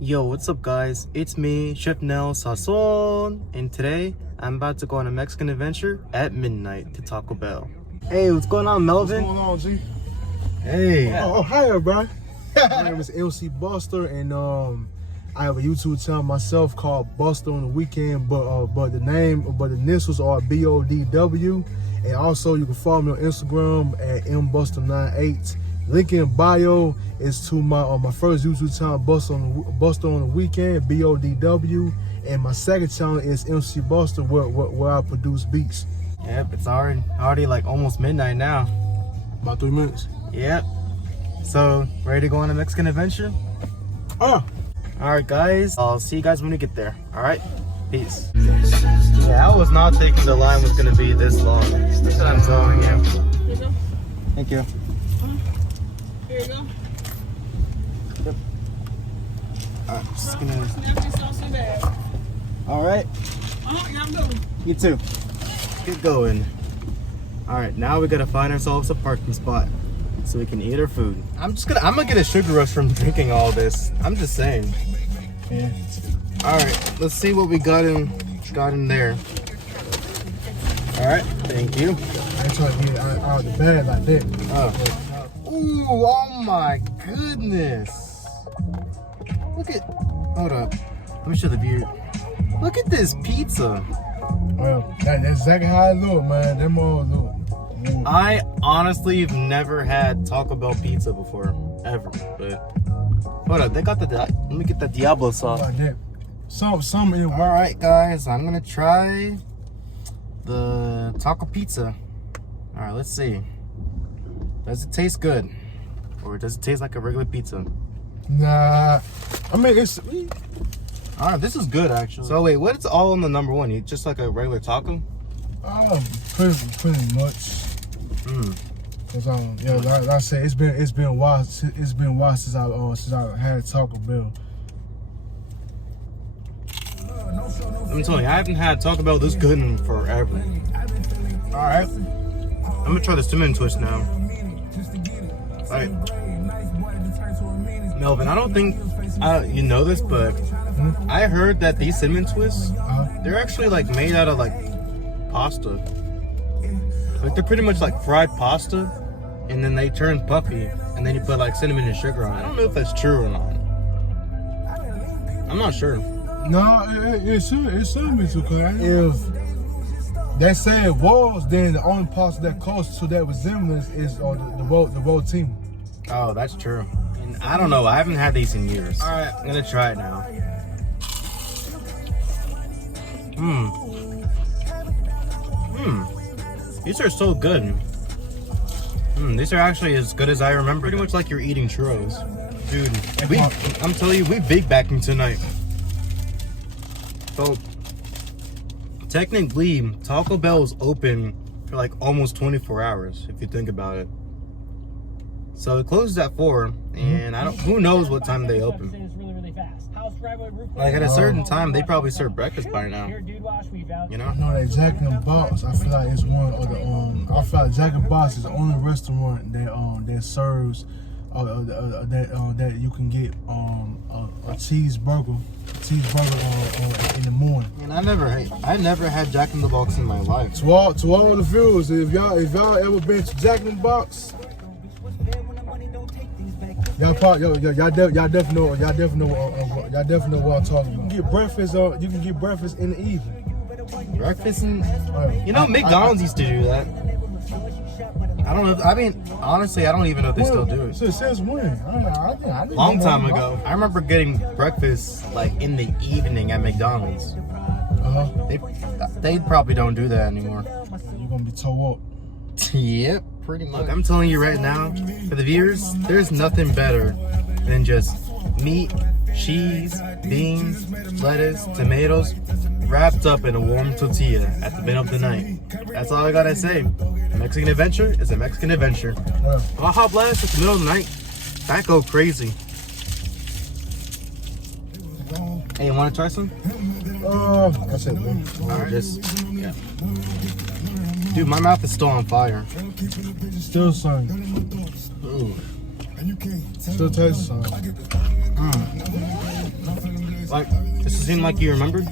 Yo, what's up guys? It's me, Chef Nel Sazon, and today I'm about to go on a Mexican adventure at midnight to Taco Bell. Hey, what's going on, Melvin? What's going on, G? Hey. Oh, hi, everybody. My name is MC Buster, and I have a YouTube channel myself called Buster on the Weekend, but the initials are BODW, and also you can follow me on Instagram at mbuster98. Link in bio is to my first YouTube channel, Buster on the Weekend, BODW, and my second channel is MC Buster, where I produce beats. Yep, it's already like almost midnight now. About 3 minutes. Yep. So, ready to go on a Mexican adventure? Alright guys, I'll see you guys when we get there. Alright? Peace. Yeah, I was not thinking the line was gonna be this long. That's what I'm telling you. Here you go. Thank you. Here you go. Yep. Alright, just gonna... Snap yourself some bag. Alright. Yeah, I'm going. You too. Get going. Alright, now we gotta find ourselves a parking spot so we can eat our food. I'm gonna get a sugar rush from drinking all this. I'm just saying. Yeah. Alright, let's see what we got in there. Alright, thank you. I try to get it out of the bag like that. Oh. Ooh, oh my goodness. Look at, hold up. Let me show the view. Look at this pizza. Well, that's exactly how it look, man. Them all look. I honestly have never had Taco Bell pizza before, ever. But hold up, they got let me get the Diablo sauce. Like that. Some in. All right, guys, I'm gonna try the taco pizza. All right, let's see. Does it taste good, or does it taste like a regular pizza? Nah, I mean it's. All right, this is good actually. So wait, what's all in the number one? You just like a regular taco? Pretty much. Cause yeah, like I said, it's been a while since I had Taco Bell. I'm telling you, I haven't had Taco Bell this good in forever. All right, I'm gonna try the cinnamon twist now. All right, Melvin, I don't think you know this, but I heard that these cinnamon twists, they're actually like made out of like pasta. Like they're pretty much like fried pasta, and then they turn puffy, and then you put like cinnamon and sugar on it. I don't know if that's true or not. I'm not sure. No, it should be too. Cause if they say it was, then the only pasta that close to that resemblance is the Rotimi. Oh, that's true. And I don't know. I haven't had these in years. All right, I'm gonna try it now. These are so good. These are actually as good as I remember. Pretty much like you're eating churros. Dude, I'm telling you, we big backing tonight. So, technically, Taco Bell is open for like almost 24 hours, if you think about it. So it closes at 4, and who knows what time they open. Like at a certain time, they probably serve breakfast by now. You know? I know that Jack in the Box. I feel like it's one of the I feel like Jack in the Box is the only restaurant that serves that you can get a cheeseburger in the morning. And I never had Jack in the Box in my life. To all the viewers, if y'all ever been to Jack in the Box, y'all definitely know what I'm talking about. You can get breakfast in the evening. Breakfast and McDonald's used to do that. I don't know. I mean, honestly, I don't even know if they still do it. Since when? I Long time ago. I remember getting breakfast like in the evening at McDonald's. They probably don't do that anymore. You're gonna be tore up. Yep, pretty much. Look, I'm telling you right now, for the viewers, there's nothing better than just meat, cheese, beans, lettuce, tomatoes, wrapped up in a warm tortilla at the middle of the night. That's all I gotta say. A Mexican adventure is a Mexican adventure. Baja Blast at the middle of the night. That go crazy. Hey, you wanna try some? I said, Alright, yeah. Dude, my mouth is still on fire. Still something. Ooh. Still tastes something. Like, does it seem like you remembered?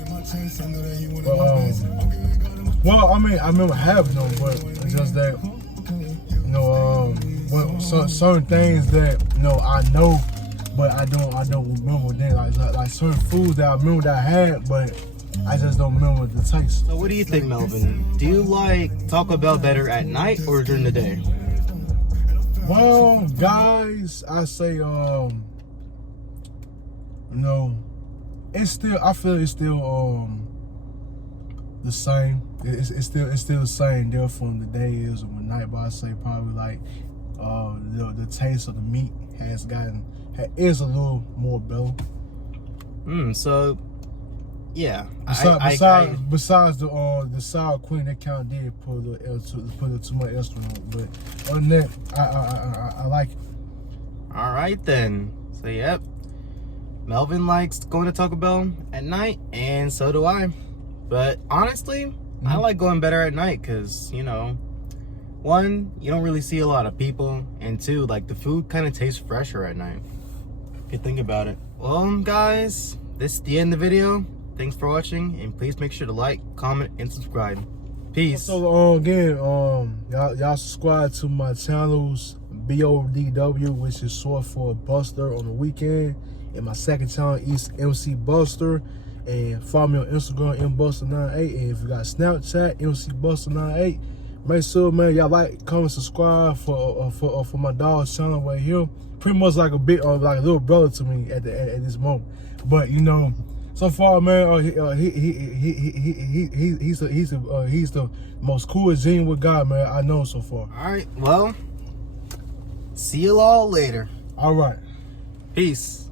Well, I mean, I remember having them, but it's just that, you know, certain things that, you know, I know, but I don't remember then. Like certain foods that I remember that I had, but I just don't remember the taste. So what do you think, Melvin? Do you like Taco Bell better at night or during the day? Well, guys, I say, you know, it's still, I feel it's still, the same. It's still the same there from the day is or the night, but I say probably like, the taste of the meat is a little more better. So, yeah. Besides the sour cream, that kind of did put too much extra on it, but other than that, I like it. All right then. So, yep. Melvin likes going to Taco Bell at night, and so do I. But honestly, I like going better at night because, you know, one, you don't really see a lot of people, and two, like the food kind of tastes fresher at night. If you think about it. Well, guys, this is the end of the video. Thanks for watching, and please make sure to like, comment, and subscribe. Peace. So again, y'all subscribe to my channels, BODW, which is short for Buster on the Weekend, and my second channel is MC Buster. And follow me on Instagram, mbuster98. And if you got Snapchat, mcbuster98. Make sure, man, y'all like, comment, subscribe for my dog's channel right here. Pretty much like a little brother to me at this moment. But you know, so far, man, he's the most coolest genuine guy, man, I know so far. All right. Well, see you all later. All right. Peace.